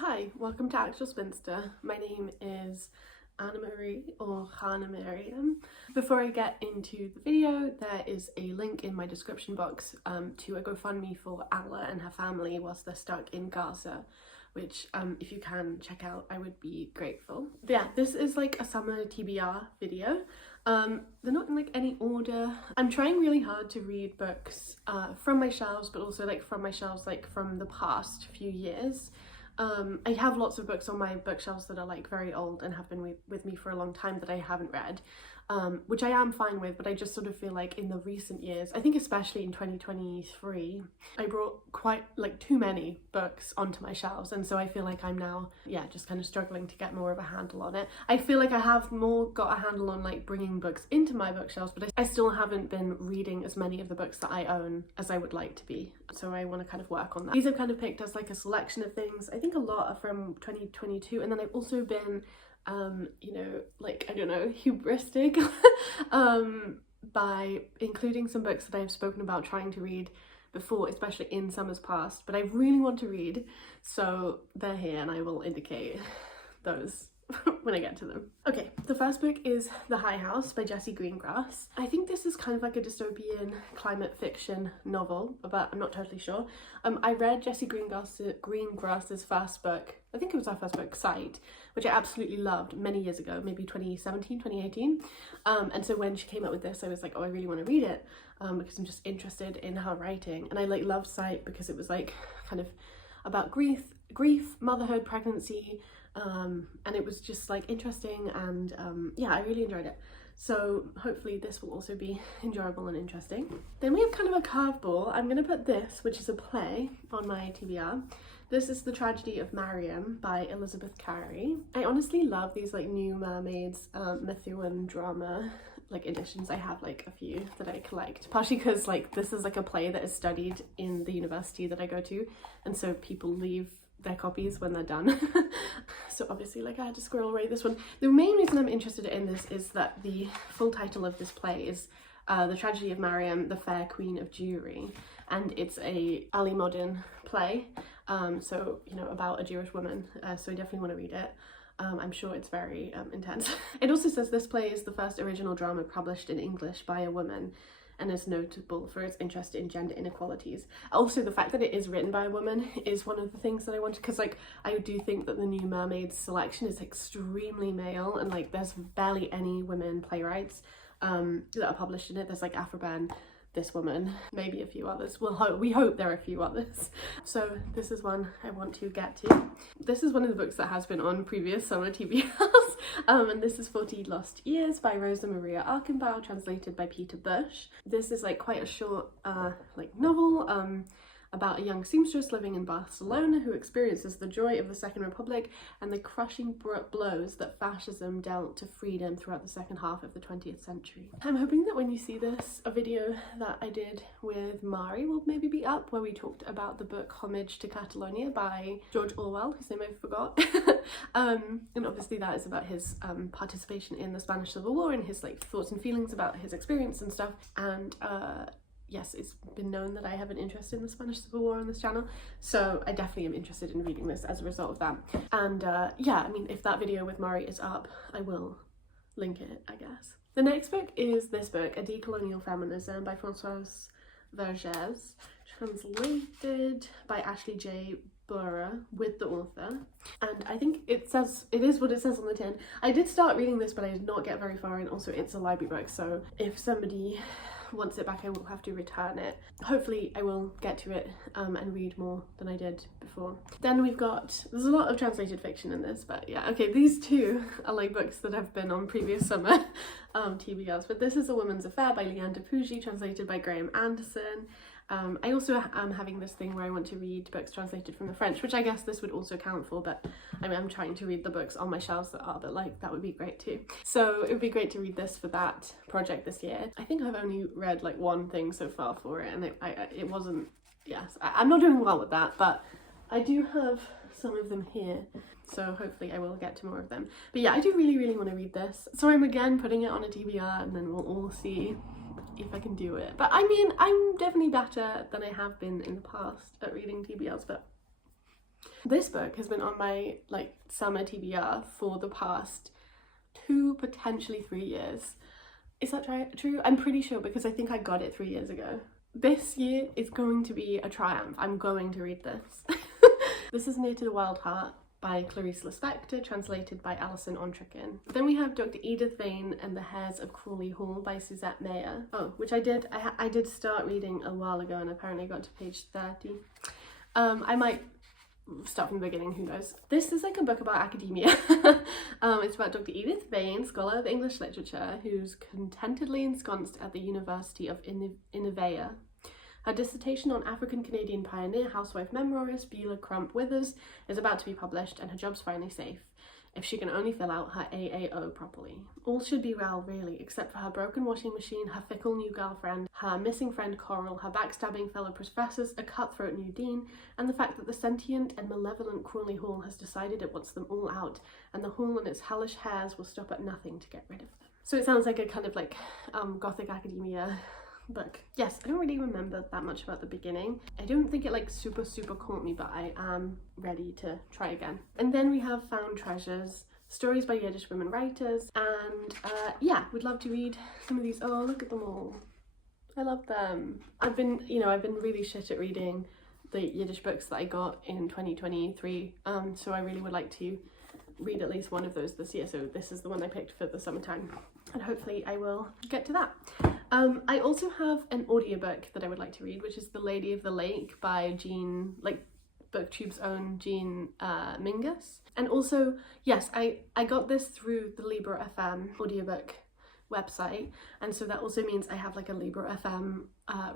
Hi, welcome to Actual Spinster. My name is Anna Marie or Hannah Miriam. Before I get into the video, there is a link in my description box to a GoFundMe for Allah and her family whilst they're stuck in Gaza, which if you can check out, I would be grateful. But yeah, this is like a summer TBR video. They're not in like any order. I'm trying really hard to read books from my shelves, but also like from my shelves like from the past few years. I have lots of books on my bookshelves that are like very old and have been with me for a long time that I haven't read, which I am fine with, but I just sort of feel like in the recent years, I think especially in 2023, I brought quite like too many books onto my shelves, and so I feel like I'm now, just kind of struggling to get more of a handle on it. I feel like I have more got a handle on like bringing books into my bookshelves, but I still haven't been reading as many of the books that I own as I would like to be. So I want to kind of work on that. These I've kind of picked as like a selection of things. I think a lot are from 2022, and then I've also been like, I don't know, hubristic by including some books that I've spoken about trying to read before, especially in summers past, but I really want to read, so they're here and I will indicate those when I get to them. Okay, the first book is The High House by Jessie Greengrass. I think this is kind of like a dystopian climate fiction novel, but I'm not totally sure. I read Jessie Greengrass's first book, I think it was her first book, Sight, which I absolutely loved many years ago, maybe 2017, 2018. And so when she came out with this, I was like, oh, I really want to read it because I'm just interested in her writing. And I like loved Sight because it was like kind of about grief, motherhood, pregnancy, and it was just like interesting, and I really enjoyed it. So hopefully this will also be enjoyable and interesting. Then we have kind of a curveball. I'm going to put this, which is a play, on my TBR. This is The Tragedy of Mariam by Elizabeth Carey. I honestly love these like New Mermaids Methuen drama like editions. I have like a few that I collect, partially because like this is like a play that is studied in the university that I go to, and so people leave their copies when they're done. So obviously like I had to squirrel away this one. The main reason I'm interested in this is that the full title of this play is The Tragedy of Mariam, the Fair Queen of Jewry, and it's a early modern play, so you know, about a Jewish woman, so I definitely want to read it. I'm sure it's very intense. It also says this play is the first original drama published in English by a woman and is notable for its interest in gender inequalities. Also, the fact that it is written by a woman is one of the things that I wanted, because like I do think that the New Mermaids selection is extremely male, and like there's barely any women playwrights that are published in it. There's like Afroban, this woman, maybe a few others. We hope there are a few others. So this is one I want to get to. This is one of the books that has been on previous summer TBRs, and this is 40 Lost Years by Rosa Maria Archambault, translated by Peter Bush. This is like quite a short like novel about a young seamstress living in Barcelona who experiences the joy of the Second Republic and the crushing blows that fascism dealt to freedom throughout the second half of the 20th century. I'm hoping that when you see this, a video that I did with Mari will maybe be up, where we talked about the book Homage to Catalonia by George Orwell, whose name I forgot. And obviously that is about his participation in the Spanish Civil War and his like thoughts and feelings about his experience and stuff. And yes, it's been known that I have an interest in the Spanish Civil War on this channel, so I definitely am interested in reading this as a result of that. And I mean, if that video with Mari is up, I will link it, I guess. The next book is this book, A Decolonial Feminism by Françoise Vergès, translated by Ashley J. Burra with the author, and I think it is what it says on the tin. I did start reading this, but I did not get very far, and also it's a library book, so if somebody wants it back, I will have to return it. Hopefully I will get to it and read more than I did before. Then there's a lot of translated fiction in this, but yeah, okay, these two are like books that have been on previous summer TBRs, but this is A Woman's Affair by Leanne Dupuy, translated by Graham Anderson. I also am having this thing where I want to read books translated from the French, which I guess this would also count for, but I mean, I'm trying to read the books on my shelves that are, but like that would be great too. So it would be great to read this for that project this year. I think I've only read like one thing so far for it, and it wasn't, I'm not doing well with that, but I do have some of them here, so hopefully I will get to more of them. But yeah, I do really want to read this, so I'm again putting it on a TBR, and then we'll all see if I can do it. But I mean, I'm definitely better than I have been in the past at reading TBRs, but This book has been on my like summer TBR for the past 2, potentially 3 years. Is that true? I'm pretty sure, because I think I got it 3 years ago. This year is going to be a triumph. I'm going to read this. This is Near to the Wild Heart by Clarice Lispector, translated by Alison Ontrikin. Then we have Dr. Edith Vane and the Hares of Crawley Hall by Suzette Meyer. Oh, which I did start reading a while ago, and apparently got to page 30. I might start from the beginning, who knows. This is like a book about academia. It's about Dr. Edith Vane, scholar of English literature, who's contentedly ensconced at the University of Innovea. Her dissertation on African-Canadian pioneer housewife memoirist Beulah Crump Withers is about to be published, and her job's finally safe, if she can only fill out her AAO properly. All should be well, really, except for her broken washing machine, her fickle new girlfriend, her missing friend Coral, her backstabbing fellow professors, a cutthroat new dean, and the fact that the sentient and malevolent Crawley Hall has decided it wants them all out, and the Hall and its hellish hares will stop at nothing to get rid of them. So it sounds like a kind of like gothic academia book. Yes, I don't really remember that much about the beginning. I don't think it like super caught me, but I am ready to try again. And then we have Found Treasures, stories by Yiddish women writers, and yeah, would love to read some of these. Oh, look at them all. I love them. I've been really shit at reading the Yiddish books that I got in 2023, so I really would like to read at least one of those this year. So this is the one I picked for the summertime, and hopefully I will get to that. I also have an audiobook that I would like to read, which is The Lady of the Lake by Jean, like BookTube's own Jean Mingus. And also, yes, I got this through the Libra FM audiobook website, and so that also means I have like a Libra FM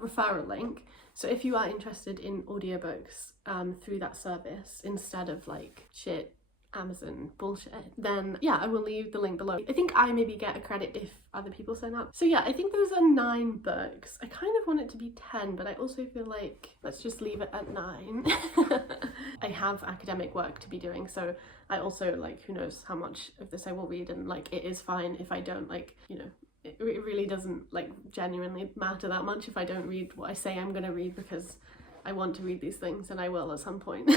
referral link. So if you are interested in audiobooks through that service instead of like shit Amazon bullshit, then yeah, I will leave the link below. I think I maybe get a credit if other people sign up. So yeah, I think those are 9 books. I kind of want it to be 10, but I also feel like let's just leave it at 9. I have academic work to be doing, so I also like, who knows how much of this I will read, and like it is fine if I don't, like, you know, it really doesn't like genuinely matter that much if I don't read what I say I'm gonna read, because I want to read these things and I will at some point.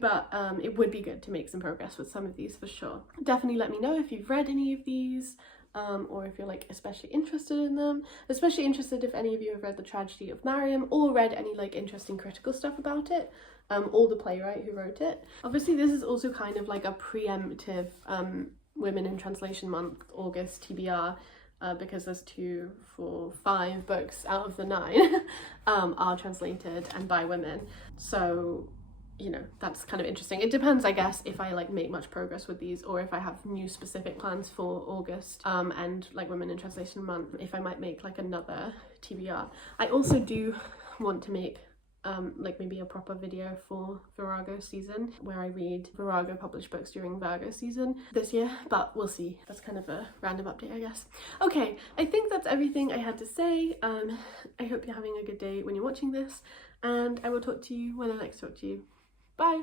But it would be good to make some progress with some of these for sure. Definitely let me know if you've read any of these, or if you're like especially interested in them. Especially interested if any of you have read The Tragedy of Mariam, or read any like interesting critical stuff about it, or the playwright who wrote it. Obviously this is also kind of like a preemptive Women in Translation Month August TBR, because there's 2, 4, 5 books out of the 9 are translated and by women. So, you know, that's kind of interesting. It depends, I guess, if I like make much progress with these, or if I have new specific plans for August and like Women in Translation Month, if I might make like another TBR. I also do want to make like maybe a proper video for Virago season, where I read Virago published books during Virgo season this year, but we'll see. That's kind of a random update, I guess. Okay, I think that's everything I had to say. I hope you're having a good day when you're watching this, and I will talk to you when I next talk to you. Bye!